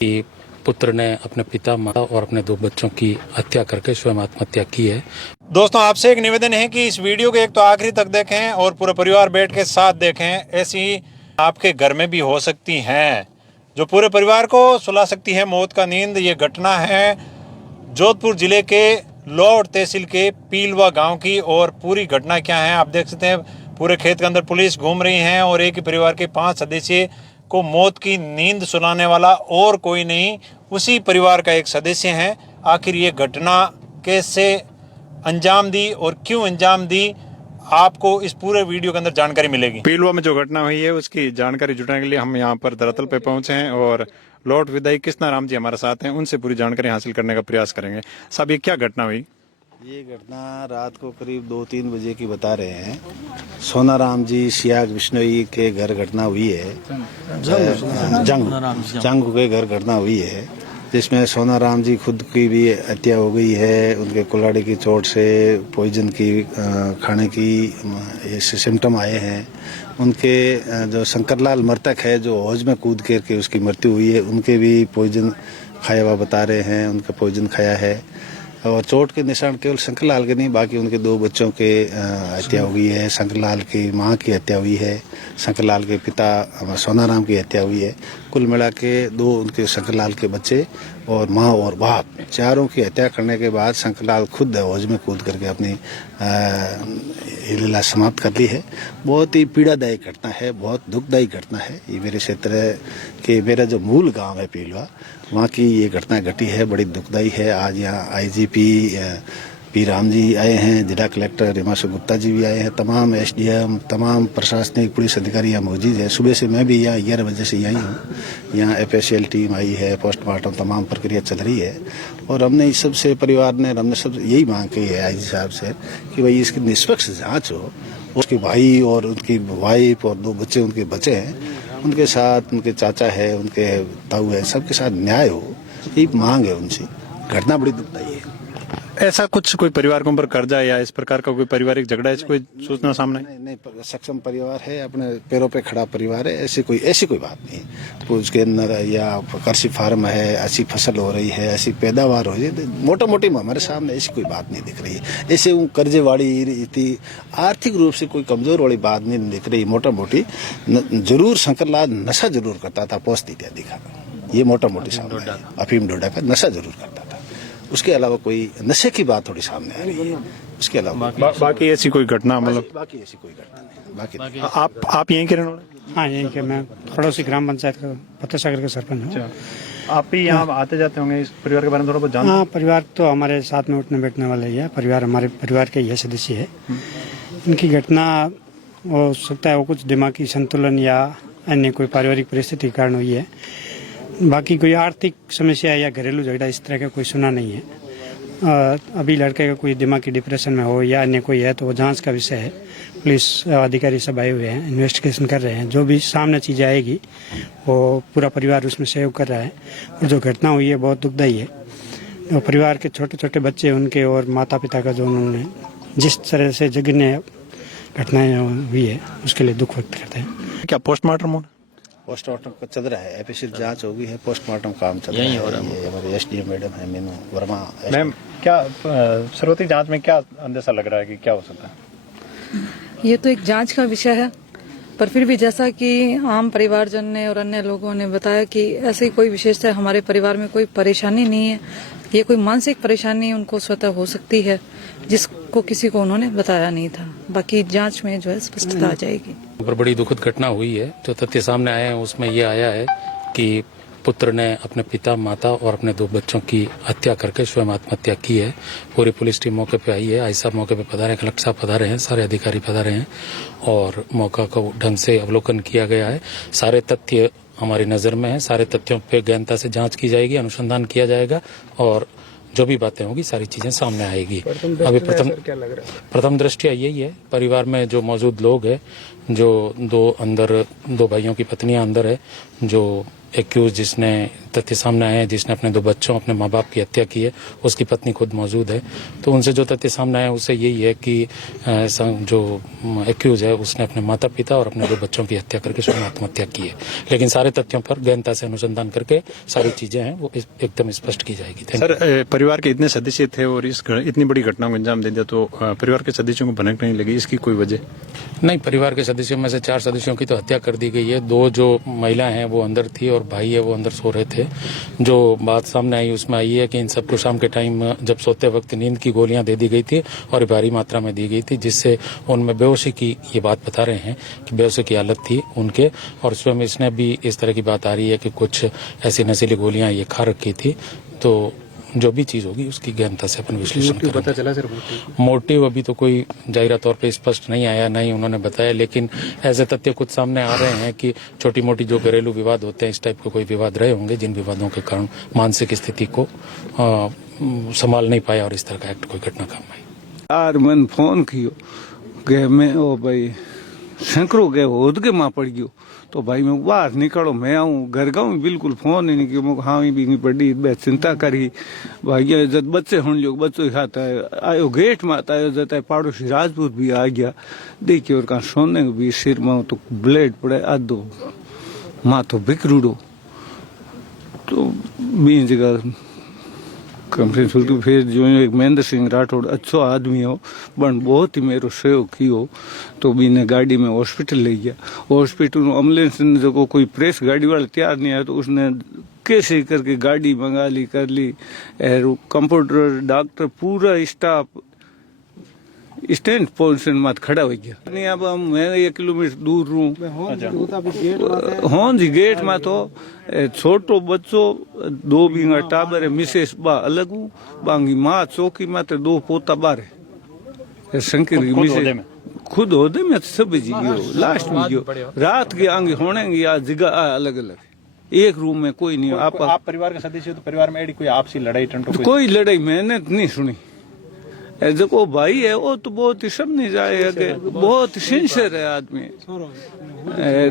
कि पुत्र ने अपने पिता, माता और अपने 2 बच्चों की हत्या करके स्वयं आत्महत्या की है। दोस्तों, आपसे एक निवेदन है कि इस वीडियो को एक तो आखिरी तक देखें और पूरा परिवार बैठ के साथ देखें। ऐसी आपके घर में भी हो सकती हैं जो पूरे परिवार को सुला सकती है मौत का नींद। ये घटना है जोधपुर जिले के लोअर तहसील के पीलवा गांव की। और पूरी घटना क्या है आप देख सकते हैं। पूरे खेत के अंदर पुलिस घूम रही है और एक ही परिवार के 5 सदस्य को मौत की नींद सुलाने वाला और कोई नहीं, उसी परिवार का एक सदस्य है। आखिर ये घटना कैसे अंजाम दी और क्यों अंजाम दी, आपको इस पूरे वीडियो के अंदर जानकारी मिलेगी। पीलवा में जो घटना हुई है उसकी जानकारी जुटाने के लिए हम यहाँ पर धरातल पे पहुंचे हैं और लॉर्ड विधायक कृष्णा राम जी हमारे साथ हैं। उनसे पूरी जानकारी हासिल करने का प्रयास करेंगे। साहब, ये क्या घटना हुई? ये घटना रात को करीब 2-3 बजे की बता रहे हैं। सोनाराम जी सियाग बिश्नोई के घर घटना हुई है। जंग के घर घटना हुई है, जिसमें सोनाराम जी खुद की भी हत्या हो गई है। उनके कुल्हाड़ी की चोट से पॉइजन की खाने की ऐसे सिम्टम आए हैं। उनके जो शंकरलाल मृतक है, जो हौज में कूद करके उसकी मृत्यु हुई है, उनके भी पॉइजन खाया हुआ बता रहे हैं। उनका पॉइजन खाया है और चोट के निशान केवल शंकरलाल के नहीं, बाकी उनके 2 बच्चों के हत्या हुई है। शंकरलाल की मां की हत्या हुई है, शंकरलाल के पिता सोनाराम की हत्या हुई है। कुल मिला के 2 उनके शंकरलाल के बच्चे और मां और बाप, चारों की हत्या करने के बाद शंकरलाल खुद हौज में कूद करके अपनी लीला समाप्त कर ली है। बहुत ही पीड़ादायी घटना है, बहुत दुखदायी घटना है। ये मेरे क्षेत्र के, मेरा जो मूल गांव है पीलवा, वहाँ की ये घटना घटी है, बड़ी दुखदायी है। आज यहाँ आईजीपी पी राम जी आए हैं, जिला कलेक्टर हिमांशु गुप्ता जी भी आए हैं, तमाम एसडीएम, तमाम प्रशासनिक पुलिस अधिकारी यहाँ मौजूद है। सुबह से मैं भी यहाँ 11 बजे से यहीं हूँ। यहाँ एफएसएल टीम आई है, पोस्टमार्टम तमाम प्रक्रिया चल रही है। और हमने इस सबसे परिवार ने, हमने सब यही मांग की है आईजी साहब से कि भाई इसकी निष्पक्ष जाँच हो। उसके भाई और उनकी वाइफ और 2 बच्चे उनके बचे हैं, उनके साथ उनके चाचा है, उनके ताऊ है, सबके साथ न्याय हो, यही मांग है उनसे। घटना बड़ी दुखदायी है। ऐसा कुछ कोई परिवार के ऊपर कर्जा या इस प्रकार का कोई पारिवारिक झगड़ा है, कोई सूचना सामने? नहीं, सक्षम परिवार है, अपने पैरों पे खड़ा परिवार है। ऐसी कोई बात नहीं। तो उसके अंदर या कृषि फार्म है, ऐसी फसल हो रही है, ऐसी पैदावार हो रही है, मोटा मोटी हमारे सामने ऐसी कोई बात नहीं दिख रही है। ऐसे कर्जे वाली थी, आर्थिक रूप से कोई कमजोर वाली बात नहीं दिख रही। मोटा मोटी जरूर शंकरलाल नशा जरूर करता था, पोस्ट इत्यादि का, ये मोटा मोटी सामने है। अफीम डोडा का नशा जरूर करता था। उसके अलावा कोई नशे की बात थोड़ी सामने आ रही है। उसके अलावा बाकी ऐसी कोई घटना, मतलब बाकी ऐसी कोई घटना नहीं। बाकी आप यहीं के रहने वाले? हाँ, यहीं के। मैं पड़ोसी ग्राम पंचायत का फतेहसागर का सरपंच हूँ। आप भी यहाँ आते जाते होंगे, इस परिवार के बारे में थोड़ा बहुत जानते हैं? हाँ, परिवार तो हमारे साथ में उठने बैठने वाला ही है। परिवार हमारे परिवार के ही सदस्य है। इनकी घटना हो सकता है वो कुछ दिमागी संतुलन या अन्य कोई पारिवारिक परिस्थिति के कारण हुई है। बाकी कोई आर्थिक समस्या या घरेलू झगड़ा इस तरह का कोई सुना नहीं है। अभी लड़के का कोई दिमागी डिप्रेशन में हो या अन्य कोई है तो वो जांच का विषय है। पुलिस अधिकारी सब आए हुए हैं, इन्वेस्टिगेशन कर रहे हैं। जो भी सामने चीज़ें आएगी वो पूरा परिवार उसमें सहयोग कर रहा है। और जो घटना हुई है बहुत दुखदायी है। और परिवार के छोटे छोटे बच्चे, उनके और माता पिता का जो उन्होंने जिस तरह से जघन्य घटनाएं हुई है उसके लिए दुख व्यक्त करते हैं। क्या पोस्टमार्टम पोस्टमार्टम चल रहा है, एफएसएल जांच होगी है, पोस्टमार्टम काम चल रहा है। ये हमारे एसडीएम मैडम है मीनू वर्मा। मैम, क्या शुरुआती जांच में क्या अंदेशा लग रहा है कि क्या हो सकता है? ये तो एक जांच का विषय है, पर फिर भी जैसा कि आम परिवारजन ने और अन्य लोगों ने बताया कि ऐसी कोई विशेषता हमारे परिवार में कोई परेशानी नहीं है। ये कोई मानसिक परेशानी उनको स्वतः हो सकती है, जिसको किसी को उन्होंने बताया नहीं था। बाकी जांच में जो है स्पष्टता आ जाएगी। पर बड़ी दुखद घटना हुई है। जो तथ्य सामने आए हैं उसमें ये आया है कि पुत्र ने अपने पिता, माता और अपने 2 बच्चों की हत्या करके स्वयं आत्महत्या की है। पूरी पुलिस टीम मौके पे आई है। आई साहब मौके पे पधारे, कलेक्टर साहब पधारे हैं, सारे अधिकारी पधारे हैं और मौका को ढंग से अवलोकन किया गया है। सारे तथ्य हमारी नजर में है। सारे तथ्यों पे गहनता से जांच की जाएगी, अनुसंधान किया जाएगा और जो भी बातें होगी सारी चीजें सामने आएगी। अभी प्रथम दृष्टया यही है, परिवार में जो मौजूद लोग हैं, जो 2 भाइयों की पत्नियां अंदर है, जो एक्यूज जिसने तथ्य सामने आए हैं जिसने अपने 2 बच्चों, अपने माँ बाप की हत्या की है, उसकी पत्नी खुद मौजूद है। तो उनसे जो तथ्य सामने आए उससे यही है कि जो एक्यूज है उसने अपने माता पिता और अपने 2 बच्चों की हत्या करके स्वयं आत्महत्या की है। लेकिन सारे तथ्यों पर गहनता से अनुसंधान करके सारी चीजें हैं वो एकदम स्पष्ट की जाएगी। सर, परिवार के इतने सदस्य थे और इतनी बड़ी घटना को अंजाम दे दिया, तो परिवार के सदस्यों को भनक नहीं लगी? इसकी कोई वजह नहीं, परिवार के सदस्यों में से 4 सदस्यों की तो हत्या कर दी गई है। 2 जो महिला हैं वो अंदर थी और भाई है वो अंदर सो रहे थे। जो बात सामने आई उसमें आई है कि इन सबको शाम के टाइम जब सोते वक्त नींद की गोलियां दे दी गई थी और भारी मात्रा में दी गई थी, जिससे उनमें बेहोशी की ये बात बता रहे हैं कि बेहोशी की हालत थी उनके। और स्वयं इसने भी इस तरह की बात आ रही है कि कुछ ऐसी नशीली गोलियां ये खा रखी थी। तो जो भी चीज होगी उसकी गहनता से अपन विश्लेषण करेंगे। पता चला सर मोटिव अभी तो कोई जाहिरा तौर पे स्पष्ट नहीं आया, नहीं उन्होंने बताया, लेकिन ऐसे तथ्य कुछ सामने आ रहे हैं कि छोटी मोटी जो घरेलू विवाद होते हैं, इस टाइप के कोई विवाद रहे होंगे जिन विवादों के कारण मानसिक स्थिति को संभाल नहीं पाया और इस तरह का एक्ट कोई घटना काम आई। यार मैंने फोन कियो कि मैं ओ भाई शंकरो गए होद के मां पड़ गयो, तो भाई मैं बाहर निकलो, मैं आऊँ घर गाऊँ, बिल्कुल फोन ही नहीं किया। मैं हाँ भी नहीं पड़ी, मैं चिंता करी भाई जब बच्चे होने लोग बच्चों खाता है आयो गेट में आता है जाता है, पड़ोसी राजपूत भी आ गया देखिए, और कहा सोने भी सिर में तो ब्लेड पड़े आधो माथो बिकरूडो, तो बी जगह कम से कम। फिर जो एक महेंद्र सिंह राठौड़ अच्छो आदमी हो बन बहुत ही मेरो सहयोग कियो, तो बीने गाड़ी में हॉस्पिटल ले गया। हॉस्पिटल में एम्बुलेंस जो कोई प्रेस गाड़ी वाला तैयार नहीं आया, तो उसने कैसे करके गाड़ी मंगा ली कर ली, कंप्यूटर डॉक्टर पूरा स्टाफ स्टैंड पोजिशन में खड़ा हो गया। नहीं अब मैं 1 किलोमीटर दूर हूँ जी गेट में, तो छोटो बच्चो 2 बींगा टाबर है, मिसेस बा अलग हूँ, बांगी माँ चौकी में तो 2 पोता बार है। शंकर की मिसेस खुद होदे में सब जी गयो, लास्ट में गयो रात की आंगी होने या जगह अलग अलग, एक रूम में कोई नहीं। आप परिवार के सदस्य हो, तो परिवार में कोई आपसी लड़ाई टंटो? कोई लड़ाई मैंने नहीं सुनी। जो भाई है वो तो बहुत ही समझ जाए, बहुत ही सिंसियर है आदमी,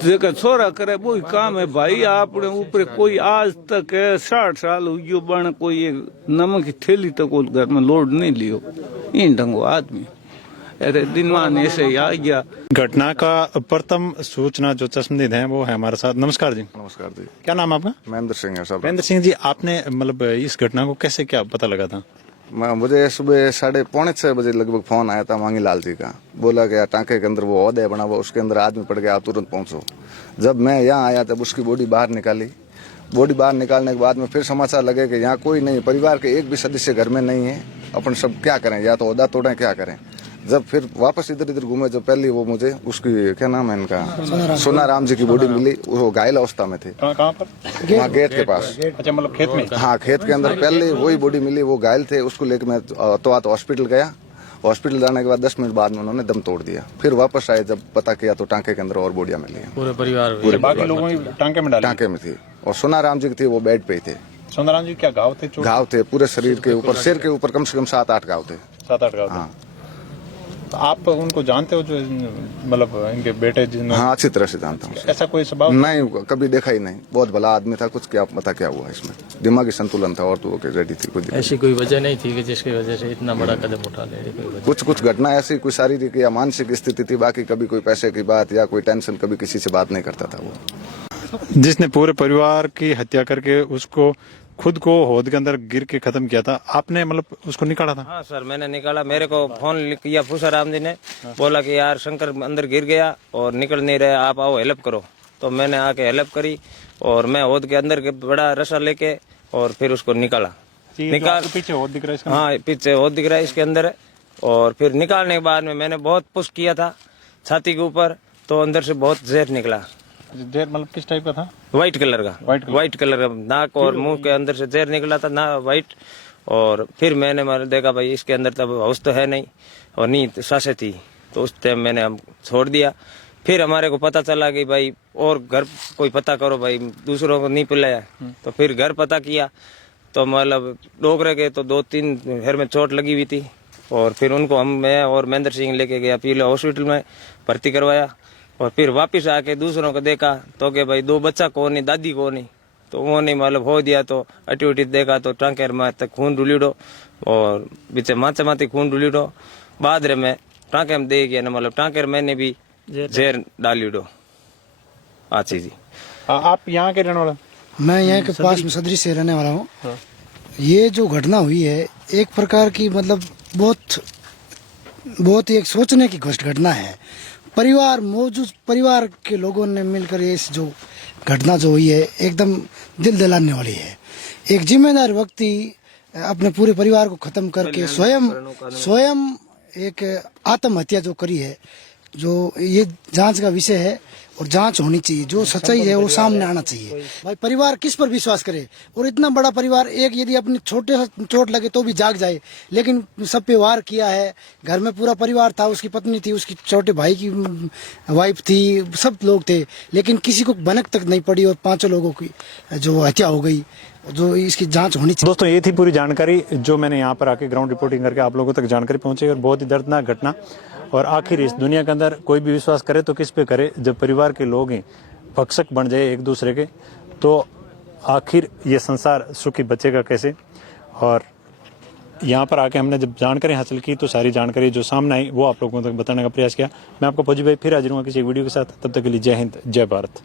जगह छोरा करे वो ही काम है। भाई आपने ऊपर कोई आज तक 60 साल हुई बन कोई नमक की थैली तक घर में लोड नहीं लियो, इन ढंगो आदमी। अरे दिन मान ऐसे ही आ गया। घटना का प्रथम सूचना जो चश्मदीद है वो है हमारे साथ। नमस्कार जी। नमस्कार जी। क्या नाम आपका? महेंद्र सिंह है साहब। महेंद्र सिंह जी, आपने मतलब इस घटना को कैसे क्या पता लगा था? मुझे सुबह 5:30 बजे लगभग फोन आया था मांगी लाल जी का, बोला गया टांके के अंदर वो औदे बना हुआ, उसके अंदर आदमी पड़ गया, आप तुरंत पहुंचो। जब मैं यहाँ आया तब उसकी बॉडी बाहर निकाली। बॉडी बाहर निकालने के बाद में फिर समाचार लगे कि यहाँ कोई नहीं, परिवार के एक भी सदस्य घर में नहीं है, अपन सब क्या करें, या तो औदा तोड़ें क्या करें। जब फिर वापस इधर इधर घूमे, जब पहले वो मुझे उसकी क्या नाम है इनका, सोनाराम जी की बॉडी मिली, वो घायल अवस्था में थे। कहाँ पर? वहाँ गेट के पास। अच्छा, मतलब खेत में? हाँ, खेत के अंदर पहले वही बॉडी मिली, वो घायल थे, उसको लेकर मैं तो हॉस्पिटल गया। हॉस्पिटल जाने के बाद 10 मिनट बाद में उन्होंने दम तोड़ दिया। फिर वापस आए, जब पता किया तो टांके के अंदर और बॉडियां मिली। पूरे परिवार बाकी लोगों टांके में डाले? टांके में थी, और सोनाराम जी थे वो बेड पे ही थे। सोनाराम जी क्या घाव थे? घाव थे पूरे शरीर के ऊपर, सिर के ऊपर कम से कम 7-8 घाव थे। 7-8 घाव? हाँ। तो आप उनको जानते हो, जो मतलब इनके बेटे जिन्होंने? हाँ, अच्छी तरह से जानता हूँ। ऐसा कोई स्वभाव नहीं, कभी देखा ही नहीं। बहुत भला आदमी था, कुछ क्या पता क्या हुआ इसमें, दिमागी संतुलन था और तो वो रेडी थी। कोई ऐसी कोई वजह नहीं थी कि जिसकी वजह से इतना बड़ा कदम उठा ले? कुछ घटना ऐसी कोई शारीरिक या मानसिक स्थिति थी, बाकी कभी कोई पैसे की बात या कोई टेंशन, कभी किसी से बात नहीं करता था वो। जिसने पूरे परिवार की हत्या करके उसको खुद को होद के अंदर गिर के खत्म किया था, आपने मतलब उसको निकाला था? हाँ सर, मैंने निकाला। मेरे को फोन किया फूसाराम जी ने, बोला कि यार शंकर अंदर गिर गया और निकल नहीं रहा, आप आओ हेल्प करो। तो मैंने आके हेल्प करी और मैं होद के अंदर के बड़ा रसा लेके और फिर उसको निकाला। पीछे होद दिख रहा है इसका? हाँ, पीछे होद दिख रहा है इसके अंदर। और फिर निकालने के बाद में मैंने बहुत पुश किया था छाती के ऊपर, तो अंदर से बहुत जहर निकला। जहर मतलब किस टाइप का था? व्हाइट कलर का। व्हाइट कलर का, नाक और मुंह के अंदर से जहर निकला था ना, व्हाइट। और फिर मैंने देखा भाई इसके अंदर तब होश तो है नहीं और नींद सांसें थी, तो उस टाइम मैंने हम छोड़ दिया। फिर हमारे को पता चला कि भाई और घर कोई पता करो भाई, दूसरों को नहीं पिलाया। तो फिर घर पता किया, तो मतलब डोगरे के तो 2-3 हेर में चोट लगी हुई थी। और फिर उनको मैं और महेंद्र सिंह लेके गया पीला हॉस्पिटल में, भर्ती करवाया। और फिर वापस आके दूसरों को देखा तो कि भाई 2 बच्चा को नहीं, दादी को नहीं, तो उन्होंने मतलब हो दिया तो अटी उटी देखा तो टांकेर में तक खून डुलीडो और बीचे माचे माथे खून डुलीडो बाद रे मैं टांके में दे गया ना मतलब टांकेर मैंने भी जेर डालीडो अच्छी जी। आप यहाँ के रहने वाला? मैं यहाँ के पास में सदरी से रहने वाला हूँ। ये जो घटना हुई है एक प्रकार की मतलब बहुत ही एक सोचने की घटना है। मौजूद परिवार के लोगों ने मिलकर इस जो घटना जो हुई है एकदम दिल दहलाने वाली है। एक जिम्मेदार व्यक्ति अपने पूरे परिवार को खत्म करके स्वयं एक आत्महत्या जो करी है, जो ये जांच का विषय है और जांच होनी चाहिए। जो सच्चाई है वो सामने आना चाहिए। भाई परिवार किस पर विश्वास करे? और इतना बड़ा परिवार, एक यदि अपनी छोटे चोट लगे तो भी जाग जाए, लेकिन सब पे वार किया है। घर में पूरा परिवार था, उसकी पत्नी थी, उसकी छोटे भाई की वाइफ थी, सब लोग थे, लेकिन किसी को भनक तक नहीं पड़ी और 5 लोगों की जो हत्या हो गई। जो इसकी जांच होनी चाहिए। दोस्तों ये थी पूरी जानकारी जो मैंने यहाँ पर आके ग्राउंड रिपोर्टिंग करके आप लोगों तक जानकारी पहुंची और बहुत ही दर्दनाक घटना। और आखिर इस दुनिया के अंदर कोई भी विश्वास करे तो किस पे करे? जब परिवार के लोग ही भक्षक बन जाए एक दूसरे के, तो आखिर ये संसार सुखी बचेगा कैसे? और यहाँ पर आके हमने जब जानकारी हासिल की तो सारी जानकारी जो सामने आई वो आप लोगों तक बताने का प्रयास किया। मैं आपको फौजी भाई फिर हाजिर हूँ किसी वीडियो के साथ। तब तक के लिए जय हिंद, जय भारत।